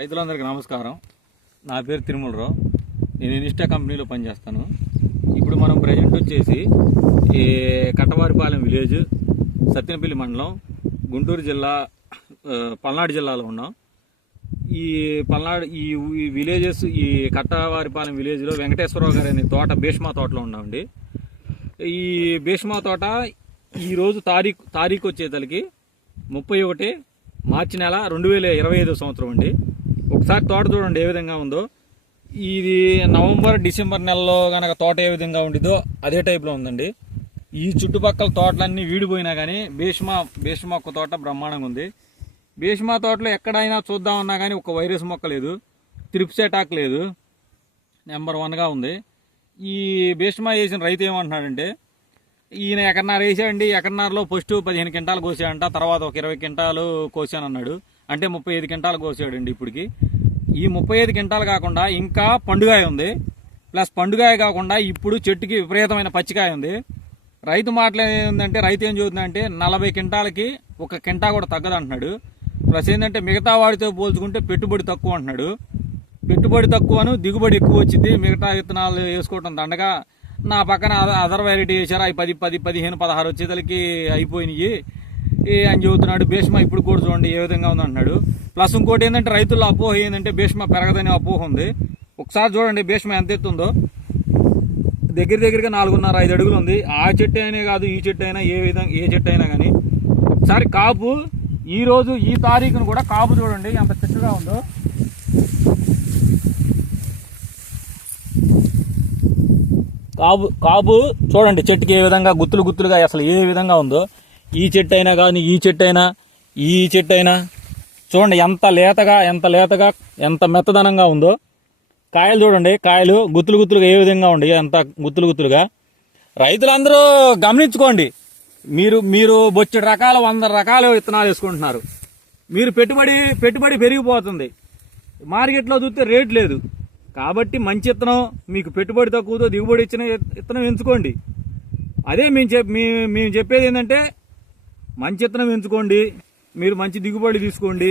రైతులందరికీ నమస్కారం. నా పేరు తిరుమలరావు. నేను ఇన్స్టా కంపెనీలో పనిచేస్తాను. ఇప్పుడు మనం ప్రజెంట్ వచ్చేసి ఈ కట్టవారిపాలెం విలేజ్, సత్తెనపల్లి మండలం, గుంటూరు జిల్లా, పల్నాడు జిల్లాలో ఉన్నాం. ఈ పల్నాడు ఈ విలేజెస్, ఈ కట్టవారిపాలెం విలేజ్లో వెంకటేశ్వరరావు గారి అనే తోట, భీష్మా తోటలో ఉన్నామండి. ఈ భీష్మా తోట ఈరోజు తారీఖు వచ్చేతలకి 31 మార్చి నెల 2025 సంవత్సరం అండి. ఒకసారి తోట చూడండి ఏ విధంగా ఉందో. ఇది నవంబర్ డిసెంబర్ నెలలో కనుక తోట ఏ విధంగా ఉండిదో అదే టైప్లో ఉందండి. ఈ చుట్టుపక్కల తోటలన్నీ వీడిపోయినా కానీ భీష్మా ఒక్క తోట బ్రహ్మాండంగా ఉంది. భీష్మా తోటలో ఎక్కడైనా చూద్దామన్నా కానీ ఒక వైరస్ మొక్క లేదు, త్రిప్స్ అటాక్ లేదు, నెంబర్ 1గా ఉంది. ఈ భీష్మా వేసిన రైతు ఏమంటున్నాడంటే, ఈయన ఎకరన్నర వేసాడండి, ఎకరన్నరలో ఫస్ట్ 15 క్వింటాలు కోసాడంట, తర్వాత ఒక 20 క్వింటాలు కోసానన్నాడు. అంటే 35 క్వింటాలు కోసాడండి. ఇప్పటికి ఈ 35 క్వింటాలు కాకుండా ఇంకా పండుగాయ ఉంది. ప్లస్ పండుగాయ కాకుండా ఇప్పుడు చెట్టుకి విపరీతమైన పచ్చికాయ ఉంది. రైతు మాటలు ఏంటంటే, రైతు ఏం చదువుతుందంటే 40 క్వింటాలకి ఒక క్వింటా కూడా తగ్గదంటున్నాడు. ప్లస్ ఏంటంటే మిగతా వాడితో పోల్చుకుంటే పెట్టుబడి తక్కువ అంటున్నాడు. పెట్టుబడి తక్కువను దిగుబడి ఎక్కువ వచ్చింది. మిగతా విత్తనాలు వేసుకోవటం దండగా నా పక్కన అదర్ వెరైటీ వేసారు, అవి 10, 15, 16 వచ్చేతలకి అయిపోయినాయి అని చెబుతున్నాడు. భీష్మా ఇప్పుడు కూడా చూడండి ఏ విధంగా ఉంది అంటున్నాడు. ప్లస్ ఇంకోటి ఏంటంటే రైతుల అపోహ ఏంటంటే భీష్మా పెరగదనే అపోహ ఉంది. ఒకసారి చూడండి భీష్మా ఎంత ఎత్తుందో. దగ్గరగా 4.5 అడుగులు ఉంది. ఆ చెట్టు అయినా కాదు, ఈ చెట్టు అయినా, ఏ చెట్టు అయినా కానీ. ఒకసారి కాపు ఈ రోజు ఈ తారీఖును కూడా కాపు చూడండి ఎంత చక్కగా ఉందో. కాపు చూడండి చెట్టుకి ఏ విధంగా గుత్తులుగా అసలు ఏ విధంగా ఉందో. ఈ చెట్టు అయినా కానీ, ఈ చెట్టు అయినా చూడండి ఎంత లేతగా ఎంత మెత్తదనంగా ఉందో. కాయలు చూడండి, కాయలు గుత్తులుగా ఏ విధంగా ఉండి, ఎంత గుత్తులుగా. రైతులందరూ గమనించుకోండి. మీరు బొచ్చెడు రకాల 100 రకాల విత్తనాలు వేసుకుంటున్నారు. మీరు పెట్టుబడి పెరిగిపోతుంది. మార్కెట్లో చూస్తే రేట్ లేదు. కాబట్టి మంచి విత్తనం, మీకు పెట్టుబడి తక్కువతో దిగుబడి ఇచ్చిన విత్తనం ఎంచుకోండి. అదే మేము చెప్పేది ఏంటంటే, మంచి విత్తనం ఎంచుకోండి, మీరు మంచి దిగుబడి తీసుకోండి,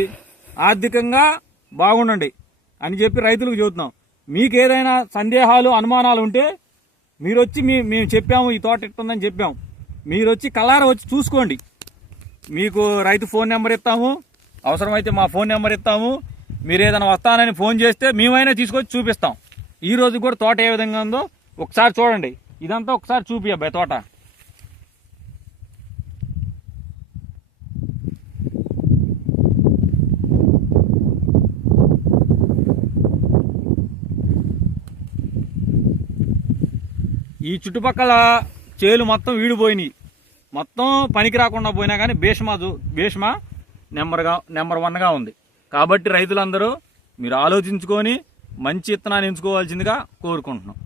ఆర్థికంగా బాగుండండి అని చెప్పి రైతులకు చెబుతున్నాం. మీకు ఏదైనా సందేహాలు, అనుమానాలు ఉంటే మీరు వచ్చి మేము చెప్పాము, ఈ తోట ఇట్టుందని చెప్పాము, మీరు వచ్చి కల్లారా వచ్చి చూసుకోండి. మీకు రైతు ఫోన్ నెంబర్ ఇస్తాము, అవసరమైతే మా ఫోన్ నెంబర్ ఇస్తాము. మీరు ఏదైనా వస్తానని ఫోన్ చేస్తే మేమైనా తీసుకొచ్చి చూపిస్తాం. ఈ రోజు కూడా తోట ఏ విధంగా ఉందో ఒకసారి చూడండి. ఇదంతా ఒకసారి చూపి అబ్బాయి తోట. ఈ చుట్టుపక్కల చేలు మొత్తం వీడిపోయినాయి, మొత్తం పనికి రాకుండా పోయినా కానీ భీష్మా నెంబర్ 1గా ఉంది. కాబట్టి రైతులందరూ మీరు ఆలోచించుకొని మంచి విత్తనాన్ని ఎంచుకోవాల్సిందిగా కోరుకుంటున్నాం.